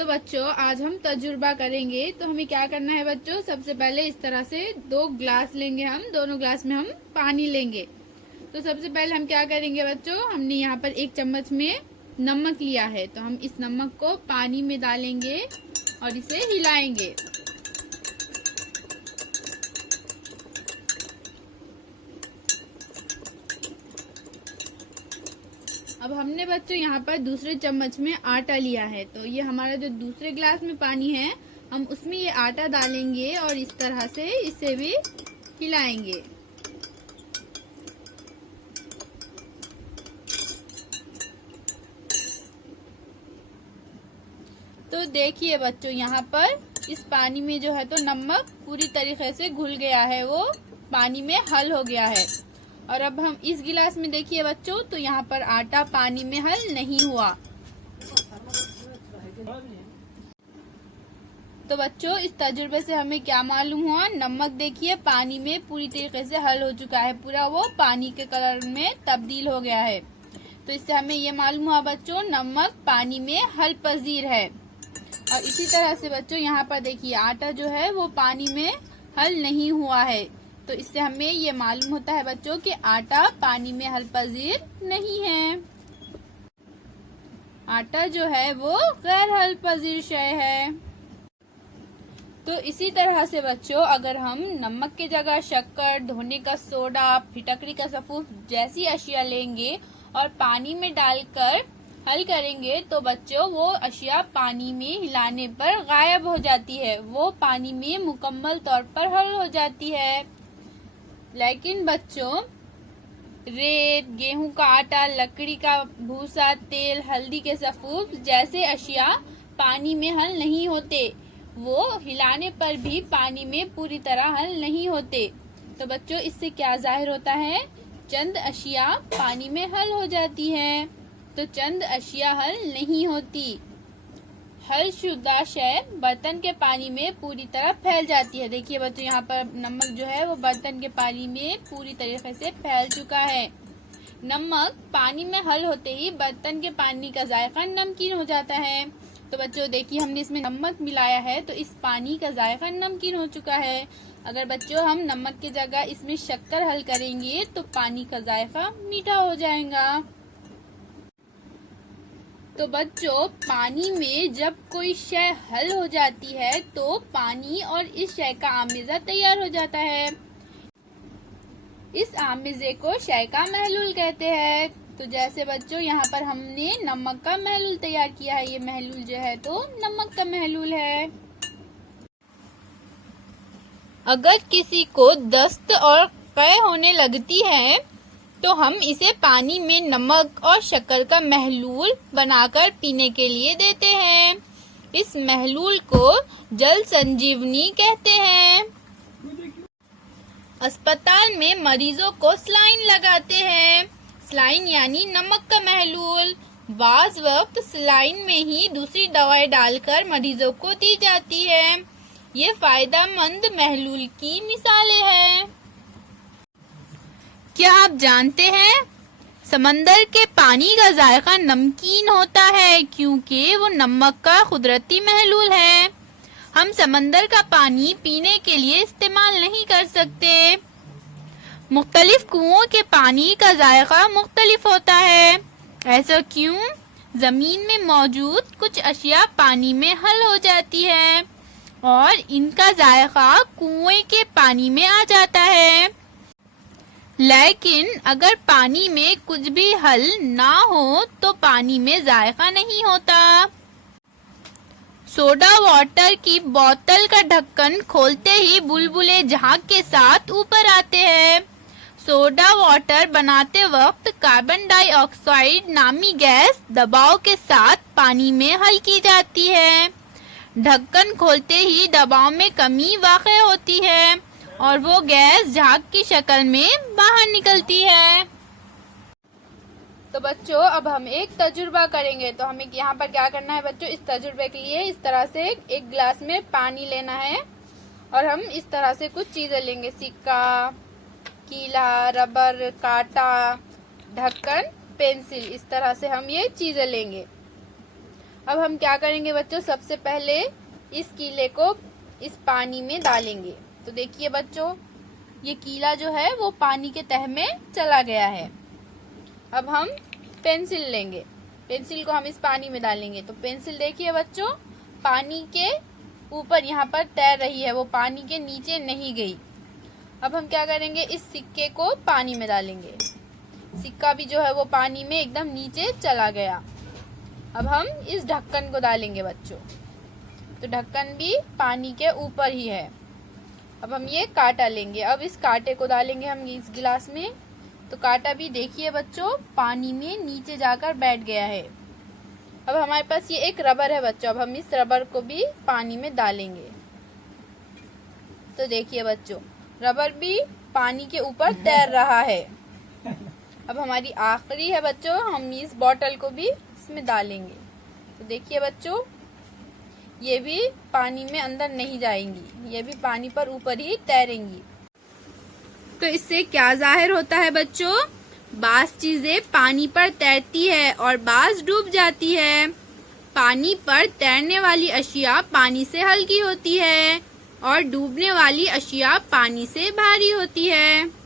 तो बच्चों आज हम तजुर्बा करेंगे। तो हमें क्या करना है बच्चों, सबसे पहले इस तरह से 2 ग्लास लेंगे हम, दोनों ग्लास में हम पानी लेंगे। तो सबसे पहले हम क्या करेंगे बच्चों, हमने यहाँ पर 1 चम्मच में नमक लिया है, तो हम इस नमक को पानी में डालेंगे और इसे हिलाएंगे। अब हमने बच्चों यहाँ पर दूसरे चम्मच में आटा लिया है, तो ये हमारा जो दूसरे ग्लास में पानी है हम उसमें ये आटा डालेंगे और इस तरह से इसे भी हिलाएंगे। तो देखिए बच्चों यहाँ पर इस पानी में जो है तो नमक पूरी तरीके से घुल गया है, वो पानी में हल हो गया है। और अब हम इस गिलास में देखिए बच्चों, तो यहाँ पर आटा पानी में हल नहीं हुआ। तो बच्चों इस तजुर्बे से हमें क्या मालूम हुआ, नमक देखिए पानी में पूरी तरीके से हल हो चुका है, पूरा वो पानी के कलर में तब्दील हो गया है। तो इससे हमें ये मालूम हुआ बच्चों नमक पानी में हल पजीर है। और इसी तरह से बच्चों यहाँ पर देखिए आटा जो है वो पानी में हल नहीं हुआ है, तो इससे हमें ये मालूम होता है बच्चों कि आटा पानी में हल पजीर नहीं है। आटा जो है वो गैर हल पजीर शय है। तो इसी तरह से बच्चों अगर हम नमक की जगह शक्कर, धोने का सोडा, फिटकरी का सफूफ जैसी अशिया लेंगे और पानी में डालकर हल करेंगे तो बच्चों वो अशिया पानी में हिलाने पर गायब हो जाती है, वो पानी में मुकम्मल तौर पर हल हो जाती है। लेकिन बच्चों रेत, गेहूं का आटा, लकड़ी का भूसा, तेल, हल्दी के सफूफ जैसे अशिया पानी में हल नहीं होते, वो हिलाने पर भी पानी में पूरी तरह हल नहीं होते। तो बच्चों इससे क्या जाहिर होता है, चंद अशिया पानी में हल हो जाती है, तो चंद अशिया हल नहीं होती। हल शुदा शय बर्तन के पानी में पूरी तरह फैल जाती है। देखिए बच्चों यहाँ पर नमक जो है वो बर्तन के पानी में पूरी तरीके से फैल चुका है। नमक पानी में हल होते ही बर्तन के पानी का जायका नमकीन हो जाता है। तो बच्चों देखिए हमने इसमें नमक मिलाया है तो इस पानी का जायका नमकीन हो चुका है। अगर बच्चों हम नमक की जगह इसमें शक्कर हल करेंगे तो पानी का जायका मीठा हो जाएगा। तो बच्चों पानी में जब कोई शय हल हो जाती है तो पानी और इस शय का आमेजा तैयार हो जाता है। इस आमेजे को शय का महलूल कहते हैं। तो जैसे बच्चों यहाँ पर हमने नमक का महलूल तैयार किया है, ये महलूल जो है तो नमक का महलूल है। अगर किसी को दस्त और कै होने लगती है तो हम इसे पानी में नमक और शक्कर का महलूल बनाकर पीने के लिए देते हैं। इस महलूल को जल संजीवनी कहते हैं। अस्पताल में मरीजों को सलाइन लगाते हैं। सलाइन यानी नमक का महलूल। बाज वक्त सलाइन में ही दूसरी दवाई डालकर मरीजों को दी जाती है। ये फायदेमंद महलूल की मिसालें हैं। क्या आप जानते हैं समंदर के पानी का जायका नमकीन होता है क्योंकि वो नमक का कुदरती महलूल है। हम समंदर का पानी पीने के लिए इस्तेमाल नहीं कर सकते। मुख्तलिफ कुओं के पानी का जायका मुख्तलिफ होता है। ऐसा क्यों? जमीन में मौजूद कुछ अशिया पानी में हल हो जाती है और इनका जायका कुएं के पानी में आ जाता है। लेकिन अगर पानी में कुछ भी हल ना हो तो पानी में जायका नहीं होता। सोडा वाटर की बोतल का ढक्कन खोलते ही बुलबुले झाग के साथ ऊपर आते हैं। सोडा वाटर बनाते वक्त कार्बन डाइऑक्साइड नामी गैस दबाव के साथ पानी में हल की जाती है। ढक्कन खोलते ही दबाव में कमी वाक़ई होती है और वो गैस झाग की शक्ल में बाहर निकलती है। तो बच्चों अब हम एक तजुर्बा करेंगे। तो हमें यहाँ पर क्या करना है बच्चों, इस तजुर्बे के लिए इस तरह से 1 गिलास में पानी लेना है और हम इस तरह से कुछ चीजें लेंगे, सिक्का, कीला, रबर, कांटा, ढक्कन, पेंसिल, इस तरह से हम ये चीजें लेंगे। अब हम क्या करेंगे बच्चों, सबसे पहले इस कीले को इस पानी में डालेंगे। तो देखिए बच्चों, ये कीला जो है वो पानी के तह में चला गया है। अब हम पेंसिल लेंगे, पेंसिल को हम इस पानी में डालेंगे। तो पेंसिल देखिए बच्चों, पानी के ऊपर यहाँ पर तैर रही है, वो पानी के नीचे नहीं गई। अब हम क्या करेंगे, इस सिक्के को पानी में डालेंगे। सिक्का भी जो है वो पानी में एकदम नीचे चला गया। अब हम इस ढक्कन को डालेंगे बच्चों। तो ढक्कन भी पानी के ऊपर ही है। अब हम ये कांटा लेंगे, अब इस कांटे को डालेंगे हम इस गिलास में। तो कांटा भी देखिए बच्चों, पानी में नीचे जाकर बैठ गया है। अब हमारे पास ये एक रबर है बच्चों, अब हम इस रबर को भी पानी में डालेंगे। तो देखिए बच्चों, रबर भी पानी के ऊपर तैर रहा है। अब हमारी आखिरी है बच्चों, हम इस बॉटल को भी इसमें डालेंगे। तो देखिए बच्चों, ये भी पानी में अंदर नहीं जाएंगी, ये भी पानी पर ऊपर ही तैरेंगी। तो इससे क्या जाहिर होता है बच्चों, बास चीजें पानी पर तैरती है और बास डूब जाती है। पानी पर तैरने वाली अशिया पानी से हल्की होती है और डूबने वाली अशिया पानी से भारी होती है।